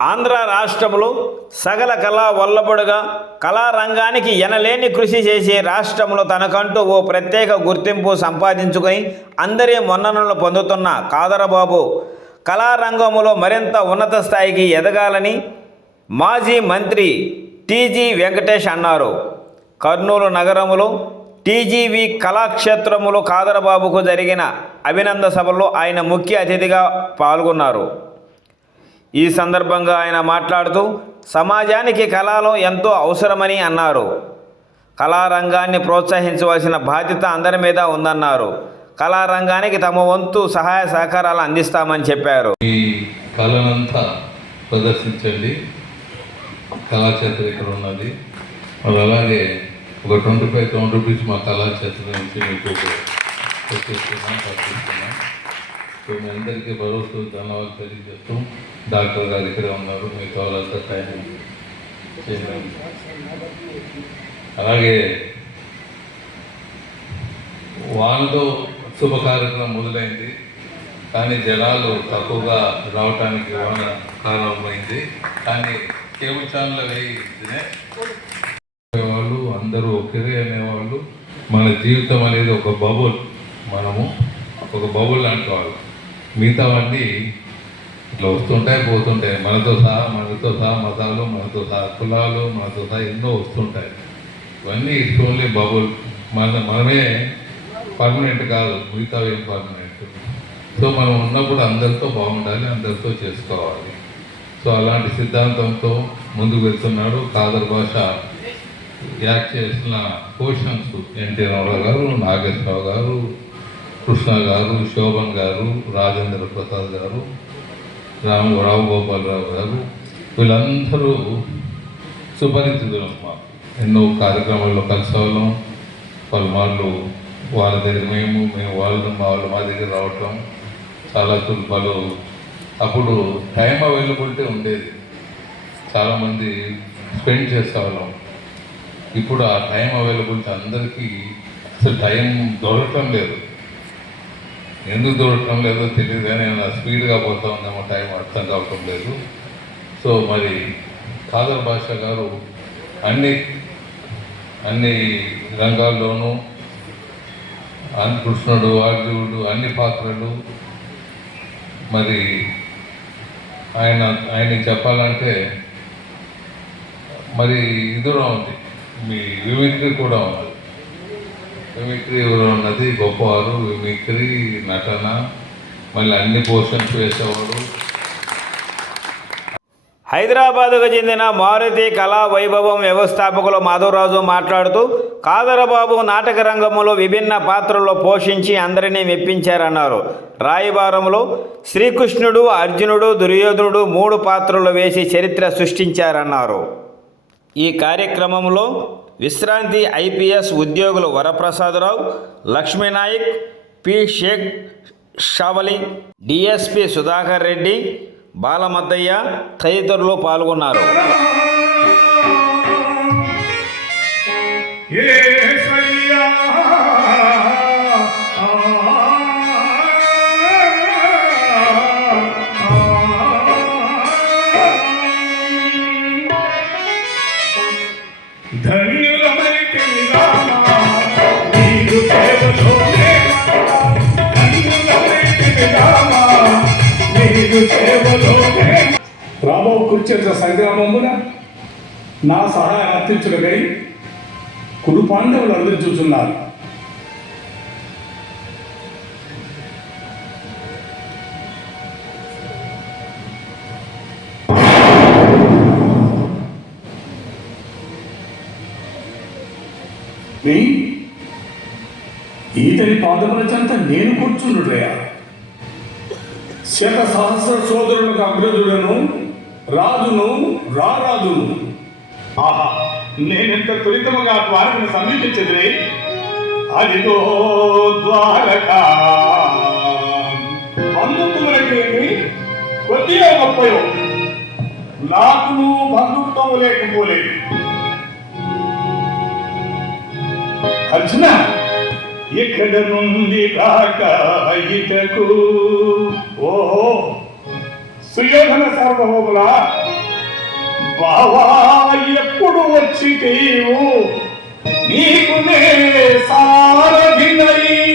ఆంధ్ర రాష్ట్రంలో సగల కళా వల్లబడుగా కళారంగానికి ఎనలేని కృషి చేసే రాష్ట్రంలో తనకంటూ ఓ ప్రత్యేక గుర్తింపు సంపాదించుకొని అందరి మన్ననలు పొందుతున్న కాదరబాబు కళారంగంలో మరింత ఉన్నత స్థాయికి ఎదగాలని మాజీ మంత్రి టీజీ వెంకటేష్ అన్నారు. కర్నూలు నగరములో టీజీవి కళాక్షేత్రములో కాదరబాబుకు జరిగిన అభినంద సభలో ఆయన ముఖ్య అతిథిగా పాల్గొన్నారు. ఈ సందర్భంగా ఆయన మాట్లాడుతూ సమాజానికి కళలో ఎంతో అవసరమని అన్నారు. కళారంగాన్ని ప్రోత్సహించవలసిన బాధ్యత అందరి మీద ఉందన్నారు. కళారంగానికి తమ వంతు సహాయ సహకారాలు అందిస్తామని చెప్పారు. ఈ కళనంతా ప్రదర్శించండి. కళాక్షేత్రం ఇక్కడ ఉన్నది. మరి అలాగే ఒక ట్వంటీ ఫైవ్ థౌసండ్ రూపీస్ మా కళాక్షేత్రం నుంచి మీకు సో మీ అందరికీ భరోసా ధన్యవాదాలు తెలియజేస్తాం డాక్టర్ గారు ఇక్కడే ఉన్నారు. మీ కావాలంతా టైం అలాగే వాళ్ళతో శుభ కార్యక్రమం మొదలైంది కానీ జనాలు తక్కువగా రావటానికి వాన కారణమైంది కానీ కేబుల్ ఛానల్ వేయినే వాళ్ళు అందరూ ఒకరే అనేవాళ్ళు. మన జీవితం అనేది ఒక బబుల్ మనము ఒక బబుల్ అంటేవాళ్ళు మిగతా వాడిని ఇట్లా వస్తుంటాయి పోతుంటాయి. మనతో సహా మనతో సహా మతాలు మనతో సహా కులాలు మనతో సహా ఎన్నో వస్తుంటాయి. ఇవన్నీ ఇట్స్ ఓన్లీ బబుల్. మన మనమే పర్మనెంట్ కాదు మిగతా ఏం పర్మనెంట్? సో మనం ఉన్నప్పుడు అందరితో బాగుండాలి అందరితో చేసుకోవాలి. సో అలాంటి సిద్ధాంతంతో ముందుకు వెళ్తున్నాడు కాదర్ భాష యాక్ట్ చేసిన పోషన్స్ ఎన్టీ రామారావు గారు నాగేశ్వరరావు గారు కృష్ణ గారు శోభన్ గారు రాజేంద్ర ప్రసాద్ గారు రామ్ రావు గోపాలరావు గారు వీళ్ళందరూ సుపరిచితులు మాకు ఎన్నో కార్యక్రమాల్లో కలిసేవాళ్ళం. పలుమార్లు వాళ్ళ దగ్గర మేము మేము వాళ్ళు మా వాళ్ళు మా దగ్గర రావటం చాలా సులభాలు అప్పుడు టైం అవైలబిలిటీ ఉండేది. చాలామంది స్పెండ్ చేసేవాళ్ళం. ఇప్పుడు ఆ టైం అవైలబిలిటీ అందరికీ అసలు టైం దొరకటం లేదు. ఎందుకు దూడటం లేదో తెలియదు కానీ నేను స్పీడ్గా పోతా ఉందేమో టైం అర్థం కావటం లేదు. సో మరి ఖాదర్ భాష గారు అన్ని అన్ని రంగాల్లోనూ అన్ కృష్ణుడు అర్జునుడు అన్ని పాత్రలు మరి ఆయన ఆయనకి చెప్పాలంటే మరి ఇదిలో ఉంది. మీ వివిధ కూడా ఉంది. మిమిక్రీ ఎవరు ఉన్నది? గొప్పవారు. మిమిక్రీ నటన మళ్ళీ అన్ని పోర్షన్స్ వేసేవాడు హైదరాబాద్కు చెందిన మారుతి కళా వైభవం వ్యవస్థాపకులు మాధవరాజు మాట్లాడుతూ కాదరబాబు నాటక రంగంలో విభిన్న పాత్రల్లో పోషించి అందరినీ మెప్పించారన్నారు. రాయబారంలో శ్రీకృష్ణుడు అర్జునుడు దుర్యోధనుడు మూడు పాత్రలు వేసి చరిత్ర సృష్టించారన్నారు. ఈ కార్యక్రమంలో విశ్రాంతి ఐపీఎస్ ఉద్యోగులు వరప్రసాదరావు లక్ష్మీనాయక్ పి. షేక్ షావలి డిఎస్పి సుధాకర్ రెడ్డి బాలమద్దయ్య తదితరులు పాల్గొన్నారు. కురుచేత సంగ్రామమున నా సహాయం అర్థించుటకై కురు పాండవులు అందరూ చూస్తున్నారు ఈతని పాదముల చెంత నేను కూర్చుండుటయా? శత సహస్ర సోదరులకు అగ్రజుడను రాజును రారాజును. ఆహా నేనెంత త్వరితముగా ద్వారకను సమీపించదే అదిగో ద్వారక. బంధుత్వములకేమి కొద్దిగా గొప్పయో. నాకును బంధుత్వం లేకపోలేదు. అర్జున ఇక్కడ నుండి కాక ఇటకు? ఓహో సుయోధన సార్వభౌములా బావా ఎప్పుడు వచ్చి నీకు నే సారథినయ్యే